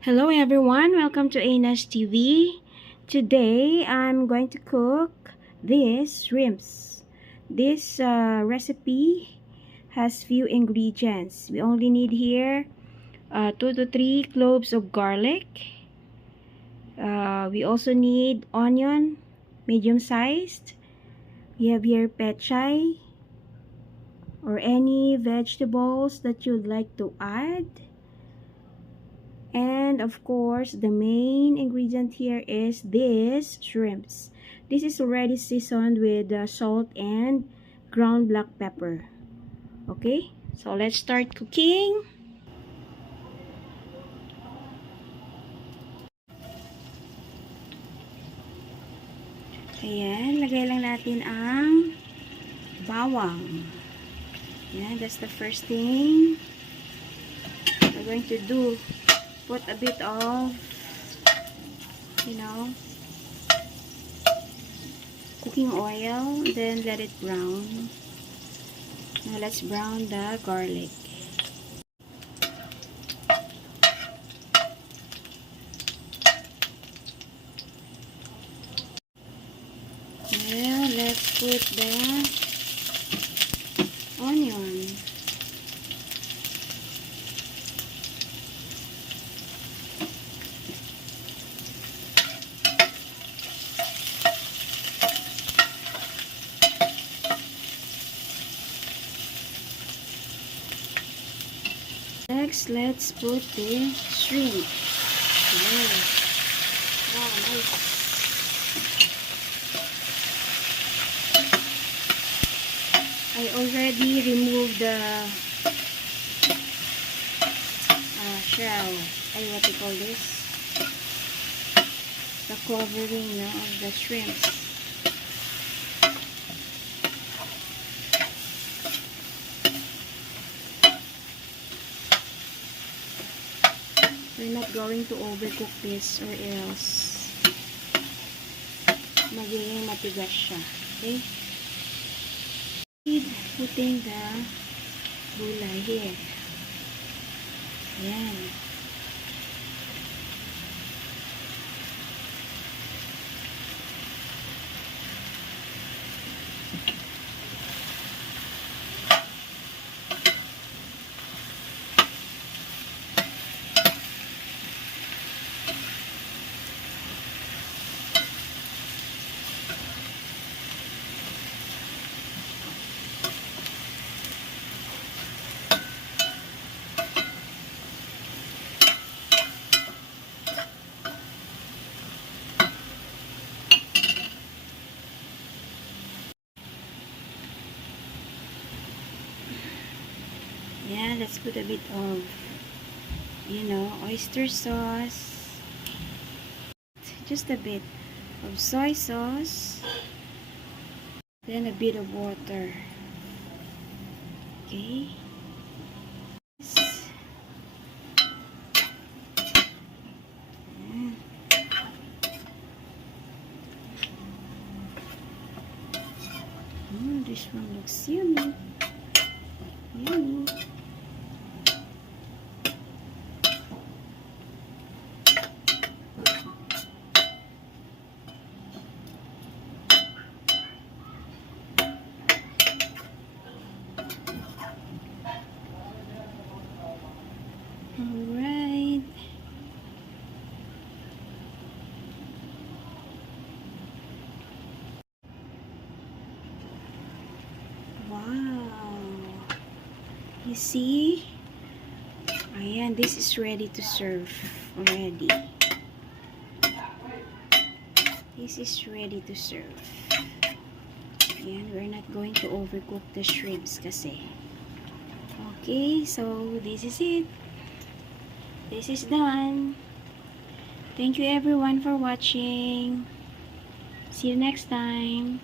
Hello everyone, welcome to Anas TV. Today I'm going to cook this shrimps. This recipe has few ingredients. We only need here 2 to 3 cloves of garlic. We also need onion, medium sized. We have here pechay or any vegetables that you'd like to add. And of course, the main ingredient here is this shrimps. This is already seasoned with salt and ground black pepper. Okay, so let's start cooking. Ayan, lagay lang natin ang bawang. Ayan, that's the first thing we're going to do. Put a bit of, cooking oil, then let it brown. Now let's brown the garlic. Now let's put the onion. Next, let's put the shrimp. Wow, nice. I already removed the shell. What you call this? The covering of the shrimps. We're not going to overcook this or else magiging matigas siya. Okay? Putting the gulay here. Ayan. Yeah, let's put a bit of, oyster sauce. Just a bit of soy sauce. Then a bit of water. Okay. This one looks yummy. Yummy. Alright. Wow. You see? Ayan, this is ready to serve already. This is ready to serve. Ayan, we're not going to overcook the shrimps kasi. Okay, so this is it. This is done. Thank you everyone for watching. See you next time.